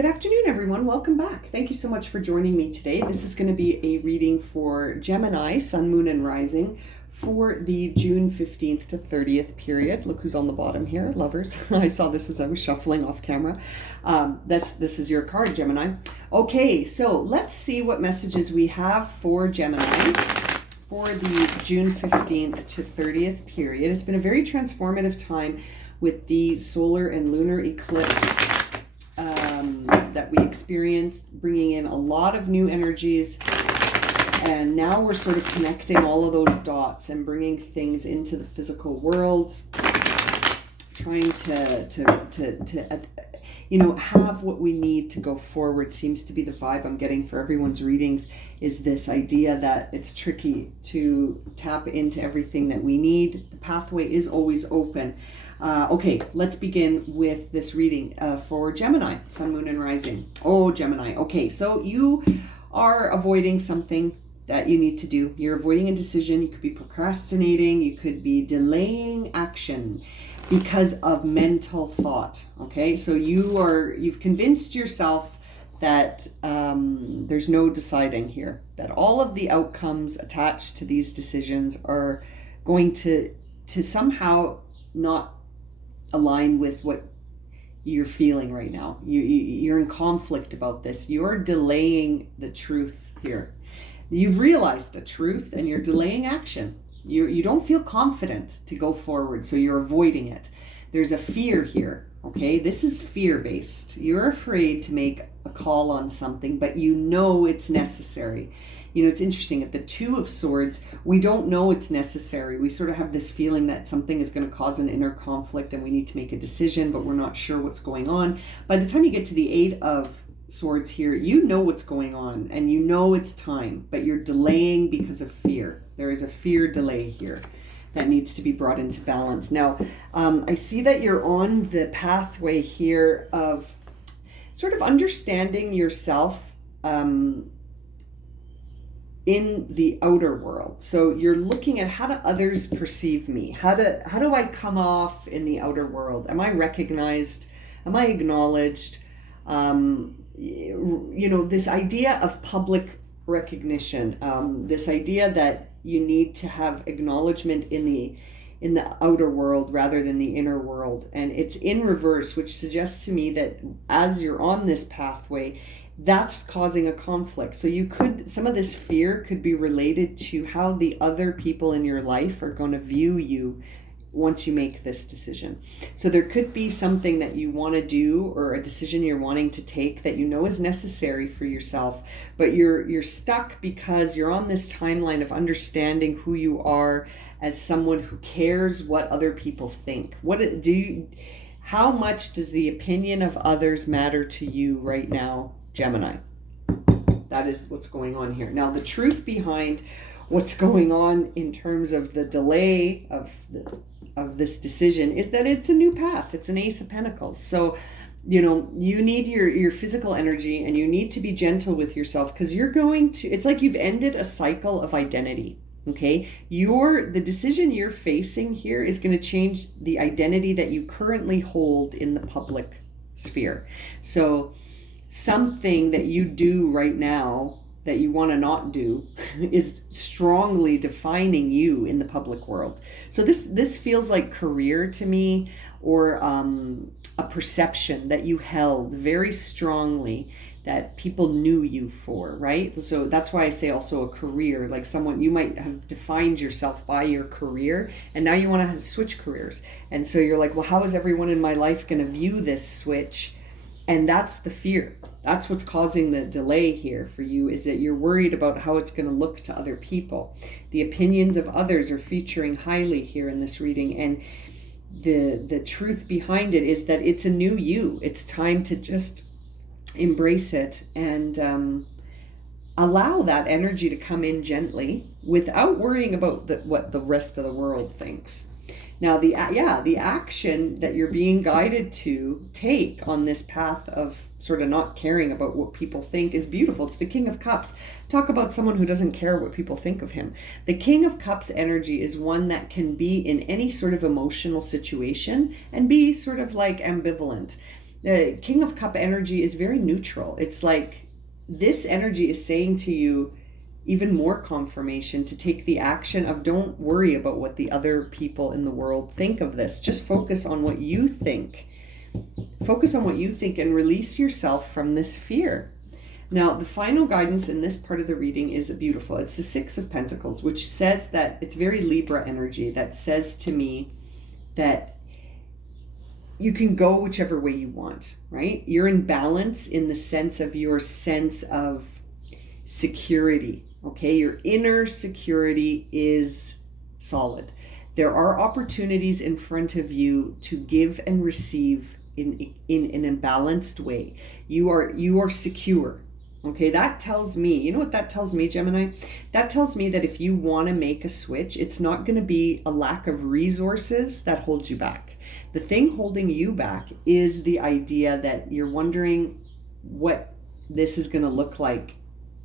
Good afternoon, everyone. Welcome back. Thank you so much for joining me today. This is going to be a reading for Gemini, Sun, Moon, and Rising for the June 15th to 30th period. Look who's on the bottom here, lovers. I saw this as I was shuffling off camera. This is your card, Gemini. Okay, so let's see what messages we have for Gemini for the June 15th to 30th period. It's been a very transformative time with the solar and lunar eclipse that we experienced, bringing in a lot of new energies. And now we're sort of connecting all of those dots and bringing things into the physical world, trying to have what we need to go forward. Seems to be the vibe I'm getting for everyone's readings, is this idea that it's tricky to tap into everything that we need. The pathway is always open. Okay, let's begin with this reading for Gemini, Sun, Moon, and Rising. Oh, Gemini. Okay, so you are avoiding something that you need to do. You're avoiding a decision. You could be procrastinating. You could be delaying action because of mental thought. Okay, so you've convinced yourself that there's no deciding here, that all of the outcomes attached to these decisions are going to somehow not align with what you're feeling right now. You're in conflict about this. You're delaying the truth here. You've realized the truth and you're delaying action. You don't feel confident to go forward, so you're avoiding it. There's a fear here, okay? This is fear-based. You're afraid to make a call on something, but you know it's necessary. You know, it's interesting, at the Two of Swords, we don't know it's necessary. We sort of have this feeling that something is going to cause an inner conflict and we need to make a decision, but we're not sure what's going on. By the time you get to the Eight of Swords here, you know what's going on and you know it's time, but you're delaying because of fear. There is a fear delay here that needs to be brought into balance. Now, I see that you're on the pathway here of sort of understanding yourself in the outer world. So you're looking at, how do others perceive me? How do I come off in the outer world? Am I recognized? Am I acknowledged? This idea of public recognition, this idea that you need to have acknowledgement in the outer world rather than the inner world. And it's in reverse, which suggests to me that as you're on this pathway, that's causing a conflict. So some of this fear could be related to how the other people in your life are going to view you once you make this decision. So there could be something that you want to do or a decision you're wanting to take that you know is necessary for yourself, but you're stuck because you're on this timeline of understanding who you are as someone who cares what other people think. How much does the opinion of others matter to you right now, Gemini? That is what's going on here. Now, the truth behind what's going on in terms of the delay of this decision is that it's a new path. It's an Ace of Pentacles. So, you need your physical energy and you need to be gentle with yourself, because it's like you've ended a cycle of identity. Okay, the decision you're facing here is going to change the identity that you currently hold in the public sphere. So something that you do right now that you want to not do is strongly defining you in the public world. So this feels like career to me, or a perception that you held very strongly that people knew you for, right? So that's why I say also a career, like someone, you might have defined yourself by your career and now you want to switch careers. And so you're like, well, how is everyone in my life going to view this switch? And that's the fear. That's what's causing the delay here for you, is that you're worried about how it's going to look to other people. The opinions of others are featuring highly here in this reading. And the truth behind it is that it's a new you. It's time to just embrace it and allow that energy to come in gently without worrying about what the rest of the world thinks. Now, the action that you're being guided to take on this path of sort of not caring about what people think is beautiful. It's the King of Cups. Talk about someone who doesn't care what people think of him. The King of Cups energy is one that can be in any sort of emotional situation and be sort of like ambivalent. The King of Cup energy is very neutral. It's like this energy is saying to you even more confirmation to take the action of, don't worry about what the other people in the world think of this. Just focus on what you think. Focus on what you think and release yourself from this fear. Now, the final guidance in this part of the reading is beautiful. It's the Six of Pentacles, which says that it's very Libra energy, that says to me that you can go whichever way you want, right? You're in balance in the sense of your sense of security, okay? Your inner security is solid. There are opportunities in front of you to give and receive in an imbalanced way. You are secure. Okay, that tells me, you know what that tells me, Gemini? That tells me that if you want to make a switch, it's not going to be a lack of resources that holds you back. The thing holding you back is the idea that you're wondering what this is going to look like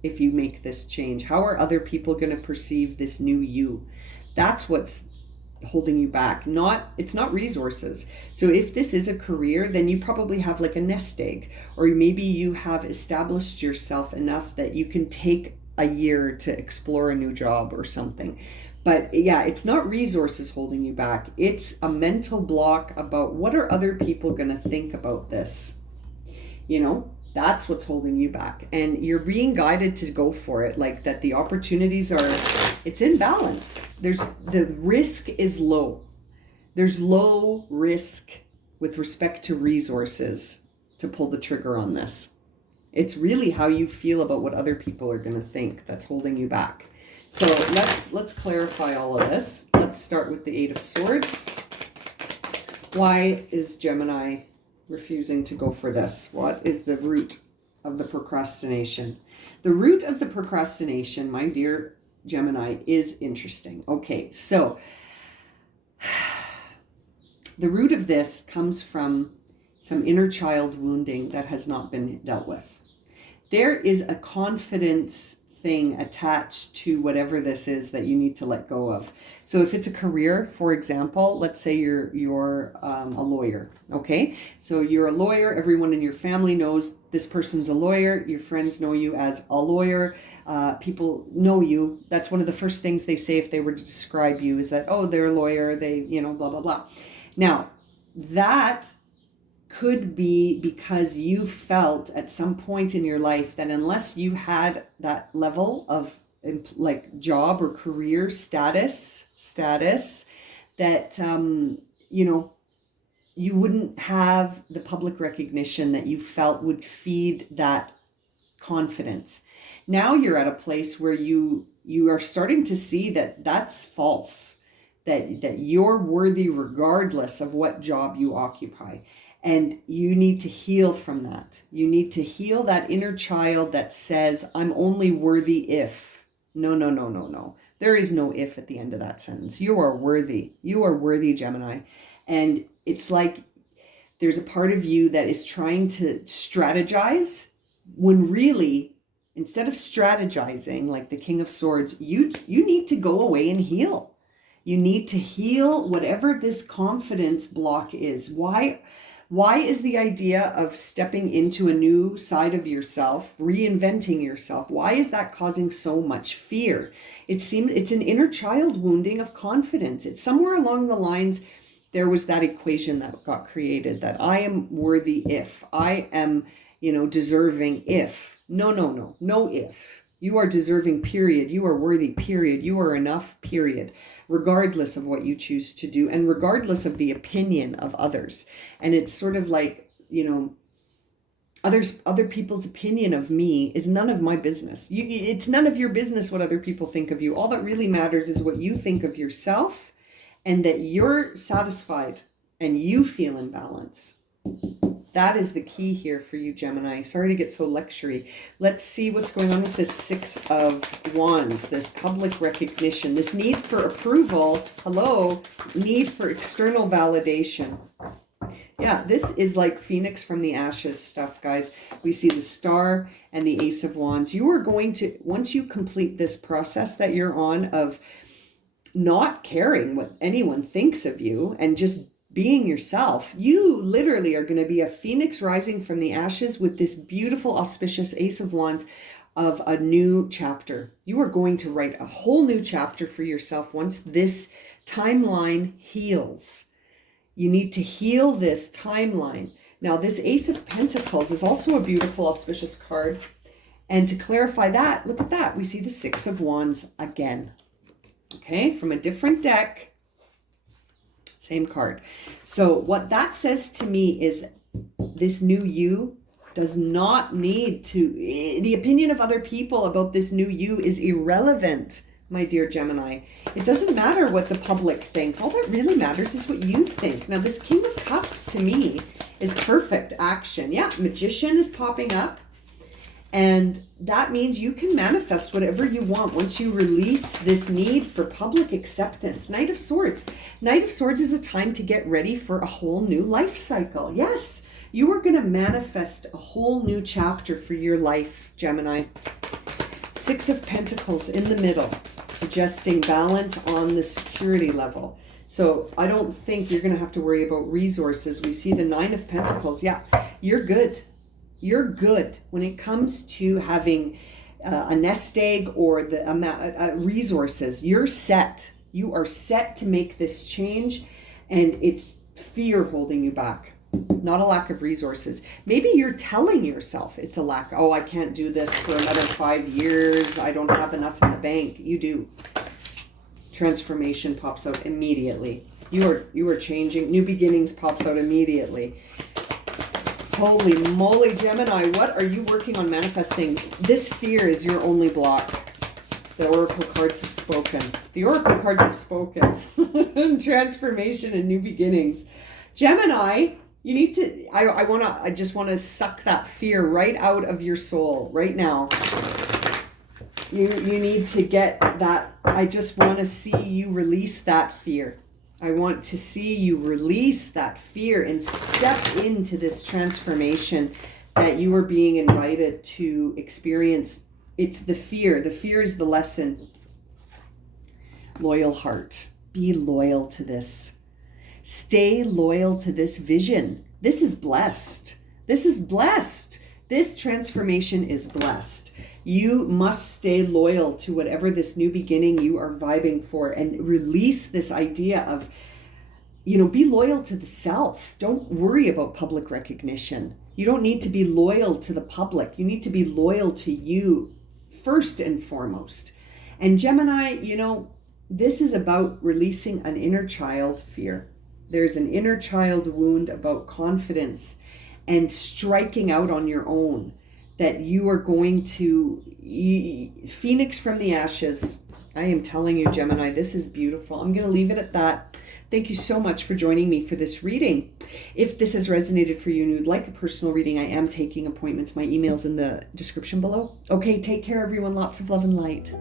if you make this change. How are other people going to perceive this new you? That's what's holding you back. It's not resources. So if this is a career, then you probably have like a nest egg, or maybe you have established yourself enough that you can take a year to explore a new job or something. But yeah, it's not resources holding you back. It's a mental block about what are other people going to think about this. You know, that's what's holding you back. And you're being guided to go for it, like that the opportunities it's in balance. The risk is low. There's low risk with respect to resources to pull the trigger on this. It's really how you feel about what other people are going to think that's holding you back. So let's clarify all of this. Let's start with the Eight of Swords. Why is Gemini refusing to go for this? What is the root of the procrastination? The root of the procrastination, my dear Gemini, is interesting. Okay, so the root of this comes from some inner child wounding that has not been dealt with. There is a confidence thing attached to whatever this is that you need to let go of. So if it's a career, for example, let's say you're a lawyer, okay? So you're a lawyer, everyone in your family knows this person's a lawyer, your friends know you as a lawyer, people know you. That's one of the first things they say if they were to describe you is that, oh, they're a lawyer, they, blah, blah, blah. Now, that could be because you felt at some point in your life that unless you had that level of like job or career status that you wouldn't have the public recognition that you felt would feed that confidence. Now you're at a place where you are starting to see that that's false, that you're worthy regardless of what job you occupy. And you need to heal from that. You need to heal that inner child that says, I'm only worthy if. No. There is no if at the end of that sentence. You are worthy. You are worthy, Gemini. And it's like there's a part of you that is trying to strategize when really, instead of strategizing like the King of Swords, you need to go away and heal. You need to heal whatever this confidence block is. Why is the idea of stepping into a new side of yourself, reinventing yourself, why is that causing so much fear? It seems it's an inner child wounding of confidence. It's somewhere along the lines, there was that equation that got created that I am worthy if, I am, deserving if. No if. You are deserving, period. You are worthy, period. You are enough, period. Regardless of what you choose to do and regardless of the opinion of others. And it's sort of like, other people's opinion of me is none of my business. It's none of your business what other people think of you. All that really matters is what you think of yourself and that you're satisfied and you feel in balance. That is the key here for you, Gemini. Sorry to get so lectury. Let's see what's going on with this Six of Wands, this public recognition, this need for approval. Hello, need for external validation. Yeah, this is like Phoenix from the ashes stuff, guys. We see the Star and the Ace of Wands. You are going to, once you complete this process that you're on of not caring what anyone thinks of you and just being yourself. You literally are going to be a phoenix rising from the ashes with this beautiful, auspicious Ace of Wands of a new chapter. You are going to write a whole new chapter for yourself once this timeline heals. You need to heal this timeline. Now, this Ace of Pentacles is also a beautiful, auspicious card. And to clarify that, look at that. We see the Six of Wands again. Okay, from a different deck. Same card. So what that says to me is this new you does not need to, the opinion of other people about this new you is irrelevant, my dear Gemini. It doesn't matter what the public thinks. All that really matters is what you think. Now, this King of Cups to me is perfect action. Yeah, Magician is popping up. And that means you can manifest whatever you want once you release this need for public acceptance. Knight of Swords. Knight of Swords is a time to get ready for a whole new life cycle. Yes, you are going to manifest a whole new chapter for your life, Gemini. Six of Pentacles in the middle, suggesting balance on the security level. So I don't think you're going to have to worry about resources. We see the Nine of Pentacles. Yeah, you're good. You're good when it comes to having a nest egg or the amount resources. You're set. You are set to make this change, and it's fear holding you back, not a lack of resources. Maybe you're telling yourself it's a lack. Oh, I can't do this for another 5 years. I don't have enough in the bank. You do. Transformation pops out immediately. You are changing. New beginnings pops out immediately. Holy moly, Gemini, what are you working on manifesting? This fear is your only block. The Oracle cards have spoken. The Oracle cards have spoken. Transformation and new beginnings. Gemini, you need to, I just want to suck that fear right out of your soul right now. You need to get that. I just want to see you release that fear. I want to see you release that fear and step into this transformation that you are being invited to experience. It's the fear. The fear is the lesson. Loyal heart. Be loyal to this. Stay loyal to this vision. This is blessed. This is blessed. This transformation is blessed. You must stay loyal to whatever this new beginning you are vibing for, and release this idea of, be loyal to the self. Don't worry about public recognition. You don't need to be loyal to the public. You need to be loyal to you first and foremost. And Gemini, this is about releasing an inner child fear. There's an inner child wound about confidence and striking out on your own, that you are going to phoenix from the ashes. I am telling you, Gemini, this is beautiful. I'm going to leave it at that. Thank you so much for joining me for this reading. If this has resonated for you and you'd like a personal reading, I am taking appointments. My email's in the description below. Okay, take care, everyone. Lots of love and light.